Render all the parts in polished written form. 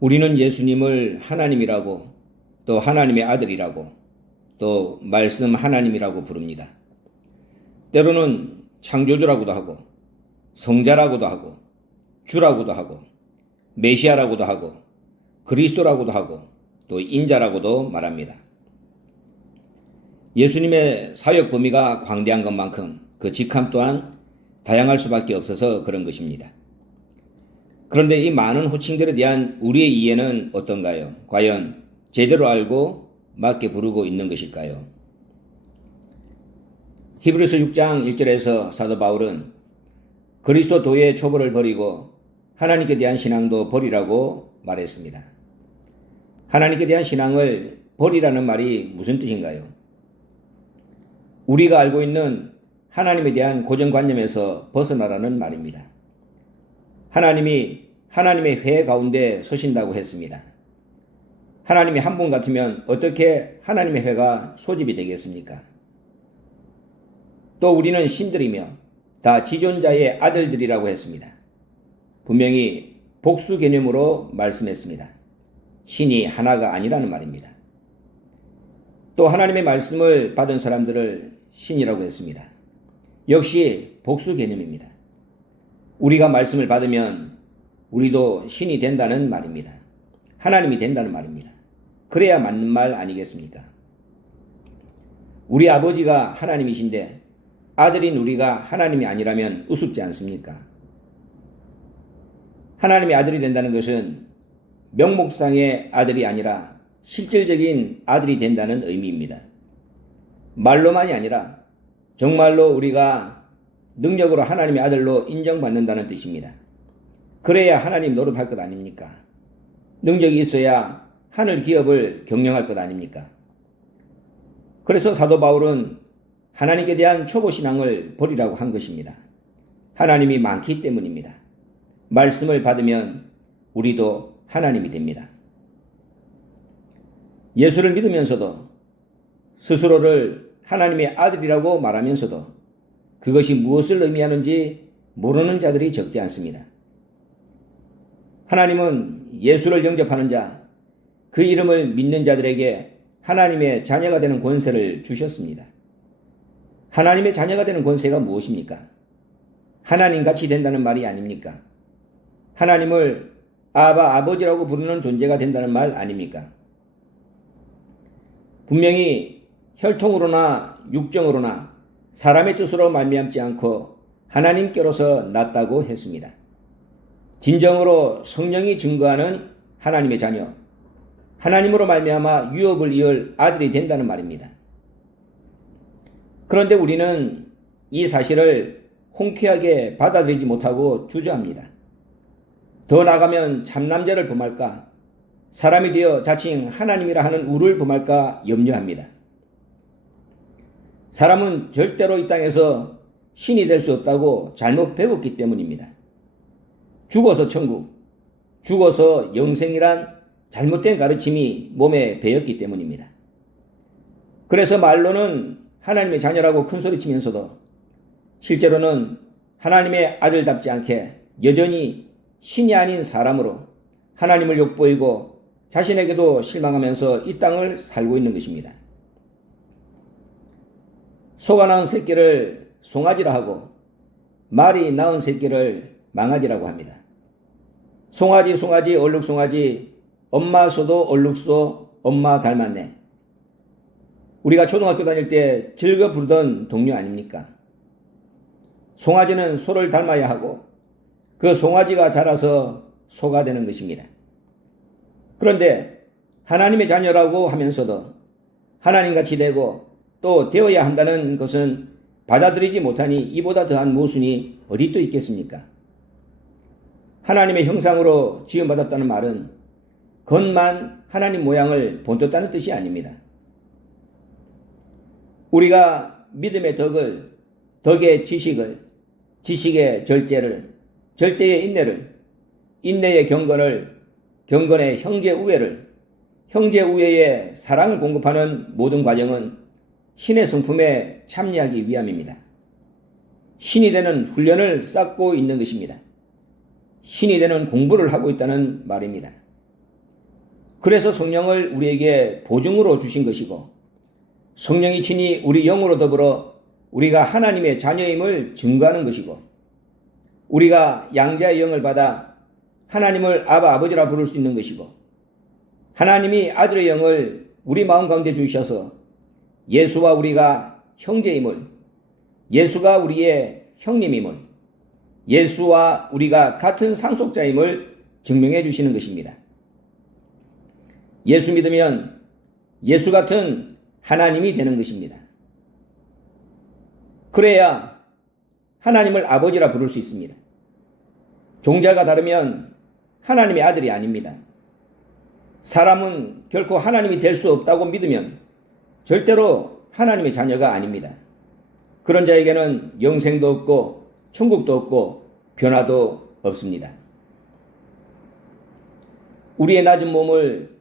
우리는 예수님을 하나님이라고, 또 하나님의 아들이라고, 또 말씀 하나님이라고 부릅니다. 때로는 창조주라고도 하고, 성자라고도 하고, 주라고도 하고, 메시아라고도 하고, 그리스도라고도 하고, 또 인자라고도 말합니다. 예수님의 사역 범위가 광대한 것만큼 그 직함 또한 다양할 수밖에 없어서 그런 것입니다. 그런데 이 많은 호칭들에 대한 우리의 이해는 어떤가요? 과연 제대로 알고 맞게 부르고 있는 것일까요? 히브리서 6장 1절에서 사도 바울은 그리스도 도의 초벌을 버리고 하나님께 대한 신앙도 버리라고 말했습니다. 하나님께 대한 신앙을 버리라는 말이 무슨 뜻인가요? 우리가 알고 있는 하나님에 대한 고정관념에서 벗어나라는 말입니다. 하나님이 하나님의 회 가운데 서신다고 했습니다. 하나님이 한 분 같으면 어떻게 하나님의 회가 소집이 되겠습니까? 또 우리는 신들이며 다 지존자의 아들들이라고 했습니다. 분명히 복수 개념으로 말씀했습니다. 신이 하나가 아니라는 말입니다. 또 하나님의 말씀을 받은 사람들을 신이라고 했습니다. 역시 복수 개념입니다. 우리가 말씀을 받으면 우리도 신이 된다는 말입니다. 하나님이 된다는 말입니다. 그래야 맞는 말 아니겠습니까? 우리 아버지가 하나님이신데 아들인 우리가 하나님이 아니라면 우습지 않습니까? 하나님의 아들이 된다는 것은 명목상의 아들이 아니라 실질적인 아들이 된다는 의미입니다. 말로만이 아니라 정말로 우리가 능력으로 하나님의 아들로 인정받는다는 뜻입니다. 그래야 하나님 노릇할 것 아닙니까? 능력이 있어야 하늘 기업을 경영할 것 아닙니까? 그래서 사도 바울은 하나님께 대한 초보신앙을 버리라고 한 것입니다. 하나님이 많기 때문입니다. 말씀을 받으면 우리도 하나님이 됩니다. 예수를 믿으면서도 스스로를 하나님의 아들이라고 말하면서도 그것이 무엇을 의미하는지 모르는 자들이 적지 않습니다. 하나님은 예수를 영접하는 자, 그 이름을 믿는 자들에게 하나님의 자녀가 되는 권세를 주셨습니다. 하나님의 자녀가 되는 권세가 무엇입니까? 하나님같이 된다는 말이 아닙니까? 하나님을 아버지라고 부르는 존재가 된다는 말 아닙니까? 분명히 혈통으로나 육정으로나 사람의 뜻으로 말미암지 않고 하나님께로서 났다고 했습니다. 진정으로 성령이 증거하는 하나님의 자녀, 하나님으로 말미암아 유업을 이을 아들이 된다는 말입니다. 그런데 우리는 이 사실을 홍쾌하게 받아들이지 못하고 주저합니다. 더 나아가면 참남자를 범할까, 사람이 되어 자칭 하나님이라 하는 우를 범할까 염려합니다. 사람은 절대로 이 땅에서 신이 될 수 없다고 잘못 배웠기 때문입니다. 죽어서 천국, 죽어서 영생이란 잘못된 가르침이 몸에 배었기 때문입니다. 그래서 말로는 하나님의 자녀라고 큰소리치면서도 실제로는 하나님의 아들답지 않게 여전히 신이 아닌 사람으로 하나님을 욕보이고 자신에게도 실망하면서 이 땅을 살고 있는 것입니다. 소가 낳은 새끼를 송아지라 하고 말이 낳은 새끼를 망아지라고 합니다. 송아지 얼룩송아지 엄마 소도 얼룩소 엄마 닮았네. 우리가 초등학교 다닐 때 즐겨 부르던 동요 아닙니까? 송아지는 소를 닮아야 하고 그 송아지가 자라서 소가 되는 것입니다. 그런데 하나님의 자녀라고 하면서도 하나님같이 되고 또 되어야 한다는 것은 받아들이지 못하니 이보다 더한 모순이 어디 또 있겠습니까? 하나님의 형상으로 지음받았다는 말은 겉만 하나님 모양을 본떴다는 뜻이 아닙니다. 우리가 믿음의 덕을, 덕의 지식을, 지식의 절제를, 절제의 인내를, 인내의 경건을, 경건의 형제 우애를, 형제 우애의 사랑을 공급하는 모든 과정은 신의 성품에 참여하기 위함입니다. 신이 되는 훈련을 쌓고 있는 것입니다. 신이 되는 공부를 하고 있다는 말입니다. 그래서 성령을 우리에게 보증으로 주신 것이고 성령이 친히 우리 영으로 더불어 우리가 하나님의 자녀임을 증거하는 것이고 우리가 양자의 영을 받아 하나님을 아바 아버지라 부를 수 있는 것이고 하나님이 아들의 영을 우리 마음 가운데 주셔서 예수와 우리가 형제임을 예수가 우리의 형님임을 예수와 우리가 같은 상속자임을 증명해 주시는 것입니다. 예수 믿으면 예수 같은 하나님이 되는 것입니다. 그래야 하나님을 아버지라 부를 수 있습니다. 종자가 다르면 하나님의 아들이 아닙니다. 사람은 결코 하나님이 될 수 없다고 믿으면 절대로 하나님의 자녀가 아닙니다. 그런 자에게는 영생도 없고 천국도 없고 변화도 없습니다. 우리의 낮은 몸을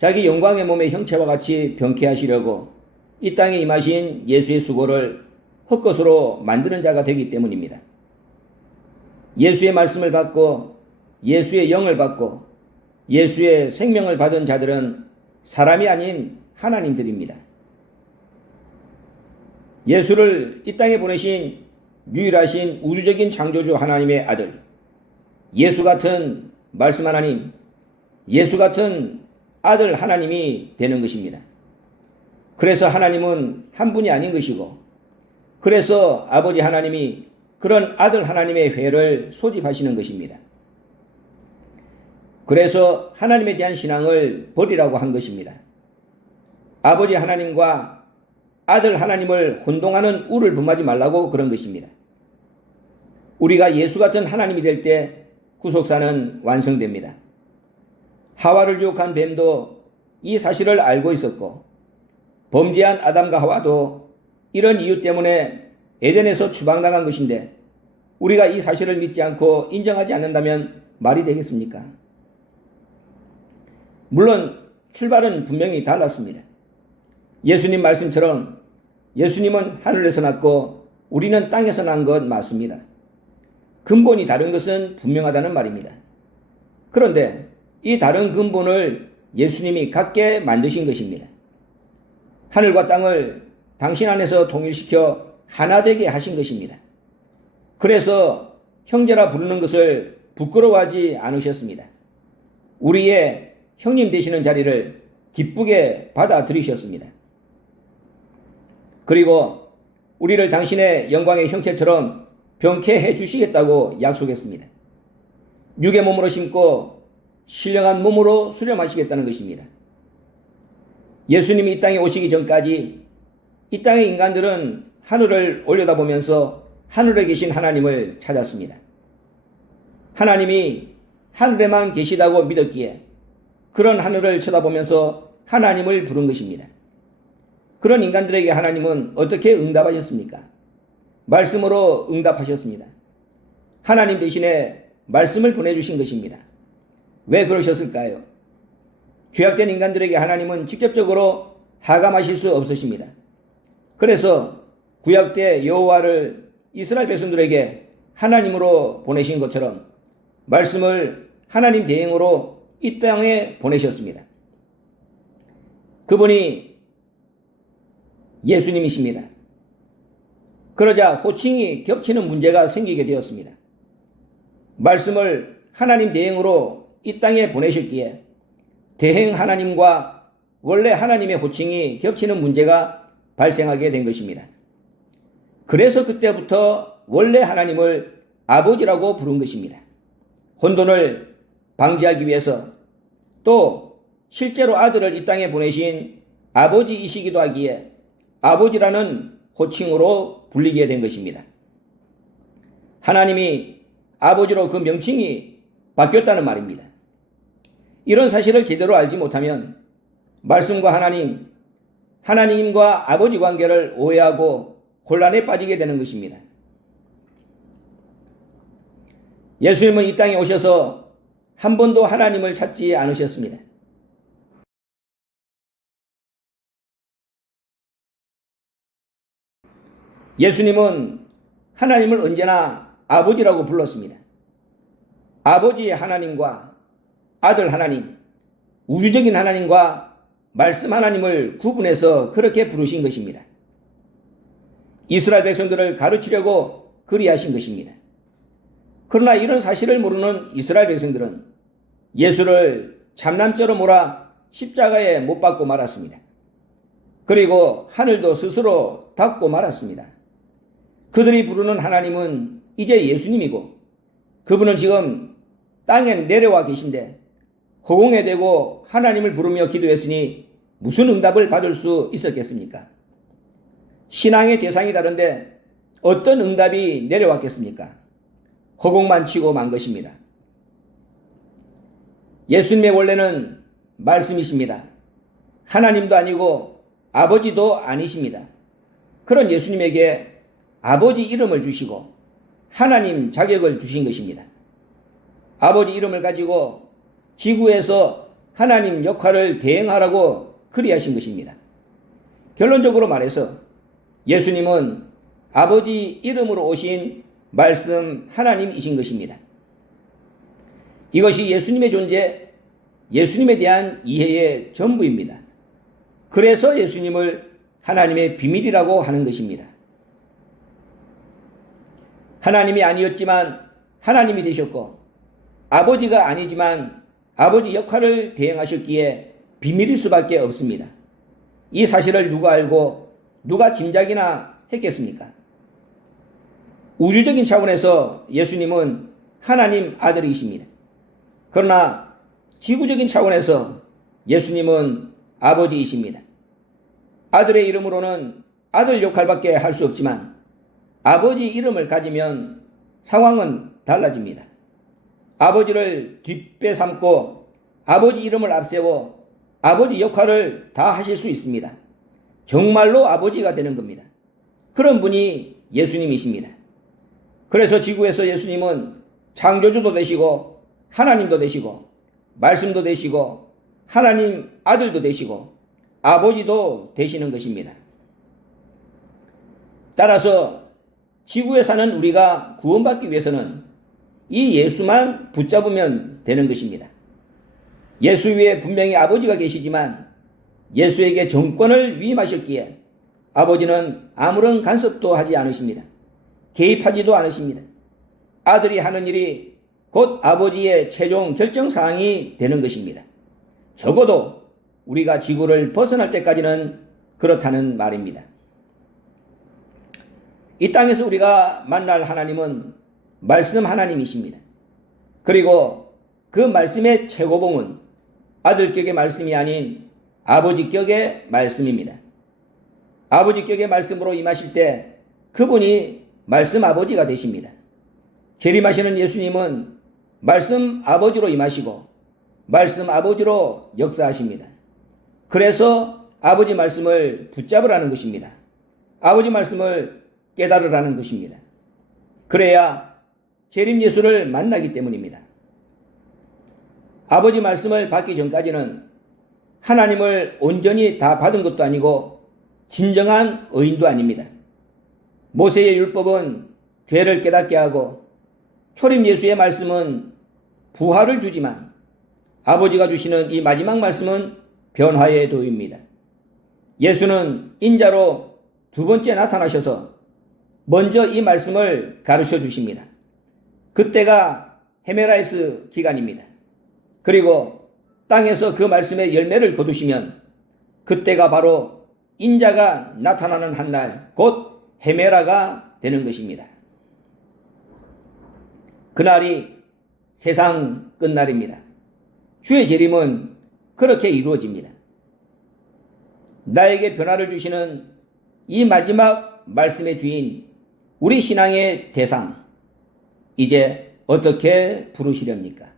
자기 영광의 몸의 형체와 같이 병케 하시려고 이 땅에 임하신 예수의 수고를 헛것으로 만드는 자가 되기 때문입니다. 예수의 말씀을 받고 예수의 영을 받고 예수의 생명을 받은 자들은 사람이 아닌 하나님들입니다. 예수를 이 땅에 보내신 유일하신 우주적인 창조주 하나님의 아들, 예수 같은 말씀 하나님, 예수 같은 아들 하나님이 되는 것입니다. 그래서 하나님은 한 분이 아닌 것이고 그래서 아버지 하나님이 그런 아들 하나님의 회를 소집하시는 것입니다. 그래서 하나님에 대한 신앙을 버리라고 한 것입니다. 아버지 하나님과 아들 하나님을 혼동하는 우를 범하지 말라고 그런 것입니다. 우리가 예수 같은 하나님이 될 때 구속사는 완성됩니다. 하와를 유혹한 뱀도 이 사실을 알고 있었고 범죄한 아담과 하와도 이런 이유 때문에 에덴에서 추방당한 것인데 우리가 이 사실을 믿지 않고 인정하지 않는다면 말이 되겠습니까? 물론 출발은 분명히 달랐습니다. 예수님 말씀처럼 예수님은 하늘에서 났고 우리는 땅에서 난 것 맞습니다. 근본이 다른 것은 분명하다는 말입니다. 그런데 이 다른 근본을 예수님이 같게 만드신 것입니다. 하늘과 땅을 당신 안에서 통일시켜 하나 되게 하신 것입니다. 그래서 형제라 부르는 것을 부끄러워하지 않으셨습니다. 우리의 형님 되시는 자리를 기쁘게 받아들이셨습니다. 그리고 우리를 당신의 영광의 형체처럼 병케 해 주시겠다고 약속했습니다. 육의 몸으로 심고 신령한 몸으로 수렴하시겠다는 것입니다. 예수님이 이 땅에 오시기 전까지 이 땅의 인간들은 하늘을 올려다보면서 하늘에 계신 하나님을 찾았습니다. 하나님이 하늘에만 계시다고 믿었기에 그런 하늘을 쳐다보면서 하나님을 부른 것입니다. 그런 인간들에게 하나님은 어떻게 응답하셨습니까? 말씀으로 응답하셨습니다. 하나님 대신에 말씀을 보내주신 것입니다. 왜 그러셨을까요? 죄악된 인간들에게 하나님은 직접적으로 하감하실 수 없으십니다. 그래서 구약 때 여호와를 이스라엘 백성들에게 하나님으로 보내신 것처럼 말씀을 하나님 대행으로 이 땅에 보내셨습니다. 그분이 예수님이십니다. 그러자 호칭이 겹치는 문제가 생기게 되었습니다. 말씀을 하나님 대행으로 이 땅에 보내셨기에 대행 하나님과 원래 하나님의 호칭이 겹치는 문제가 발생하게 된 것입니다. 그래서 그때부터 원래 하나님을 아버지라고 부른 것입니다. 혼돈을 방지하기 위해서 또 실제로 아들을 이 땅에 보내신 아버지이시기도 하기에 아버지라는 호칭으로 불리게 된 것입니다. 하나님이 아버지로 그 명칭이 바뀌었다는 말입니다. 이런 사실을 제대로 알지 못하면 말씀과 하나님, 하나님과 아버지 관계를 오해하고 혼란에 빠지게 되는 것입니다. 예수님은 이 땅에 오셔서 한 번도 하나님을 찾지 않으셨습니다. 예수님은 하나님을 언제나 아버지라고 불렀습니다. 아버지의 하나님과 아들 하나님, 우주적인 하나님과 말씀 하나님을 구분해서 그렇게 부르신 것입니다. 이스라엘 백성들을 가르치려고 그리하신 것입니다. 그러나 이런 사실을 모르는 이스라엘 백성들은 예수를 참남죄로 몰아 십자가에 못 박고 말았습니다. 그리고 하늘도 스스로 닫고 말았습니다. 그들이 부르는 하나님은 이제 예수님이고 그분은 지금 땅에 내려와 계신데 허공에 대고 하나님을 부르며 기도했으니 무슨 응답을 받을 수 있었겠습니까? 신앙의 대상이 다른데 어떤 응답이 내려왔겠습니까? 허공만 치고 만 것입니다. 예수님의 원래는 말씀이십니다. 하나님도 아니고 아버지도 아니십니다. 그런 예수님에게 아버지 이름을 주시고 하나님 자격을 주신 것입니다. 아버지 이름을 가지고 지구에서 하나님 역할을 대행하라고 그리하신 것입니다. 결론적으로 말해서 예수님은 아버지 이름으로 오신 말씀 하나님이신 것입니다. 이것이 예수님의 존재, 예수님에 대한 이해의 전부입니다. 그래서 예수님을 하나님의 비밀이라고 하는 것입니다. 하나님이 아니었지만 하나님이 되셨고 아버지가 아니지만 아버지 역할을 대행하셨기에 비밀일 수밖에 없습니다. 이 사실을 누가 알고 누가 짐작이나 했겠습니까? 우주적인 차원에서 예수님은 하나님 아들이십니다. 그러나 지구적인 차원에서 예수님은 아버지이십니다. 아들의 이름으로는 아들 역할밖에 할 수 없지만 아버지 이름을 가지면 상황은 달라집니다. 아버지를 뒷배 삼고 아버지 이름을 앞세워 아버지 역할을 다 하실 수 있습니다. 정말로 아버지가 되는 겁니다. 그런 분이 예수님이십니다. 그래서 지구에서 예수님은 창조주도 되시고 하나님도 되시고 말씀도 되시고 하나님 아들도 되시고 아버지도 되시는 것입니다. 따라서 지구에 사는 우리가 구원받기 위해서는 이 예수만 붙잡으면 되는 것입니다. 예수 위에 분명히 아버지가 계시지만 예수에게 정권을 위임하셨기에 아버지는 아무런 간섭도 하지 않으십니다. 개입하지도 않으십니다. 아들이 하는 일이 곧 아버지의 최종 결정사항이 되는 것입니다. 적어도 우리가 지구를 벗어날 때까지는 그렇다는 말입니다. 이 땅에서 우리가 만날 하나님은 말씀 하나님이십니다. 그리고 그 말씀의 최고봉은 아들격의 말씀이 아닌 아버지격의 말씀입니다. 아버지격의 말씀으로 임하실 때 그분이 말씀 아버지가 되십니다. 재림하시는 예수님은 말씀 아버지로 임하시고 말씀 아버지로 역사하십니다. 그래서 아버지 말씀을 붙잡으라는 것입니다. 아버지 말씀을 깨달으라는 것입니다. 그래야 재림 예수를 만나기 때문입니다. 아버지 말씀을 받기 전까지는 하나님을 온전히 다 받은 것도 아니고 진정한 의인도 아닙니다. 모세의 율법은 죄를 깨닫게 하고 초림 예수의 말씀은 부활을 주지만 아버지가 주시는 이 마지막 말씀은 변화의 도입니다. 예수는 인자로 두 번째 나타나셔서 먼저 이 말씀을 가르쳐 주십니다. 그때가 헤메라이스 기간입니다. 그리고 땅에서 그 말씀의 열매를 거두시면 그때가 바로 인자가 나타나는 한날 곧 헤메라가 되는 것입니다. 그날이 세상 끝날입니다. 주의 재림은 그렇게 이루어집니다. 나에게 변화를 주시는 이 마지막 말씀의 주인, 우리 신앙의 대상, 이제 어떻게 부르시렵니까?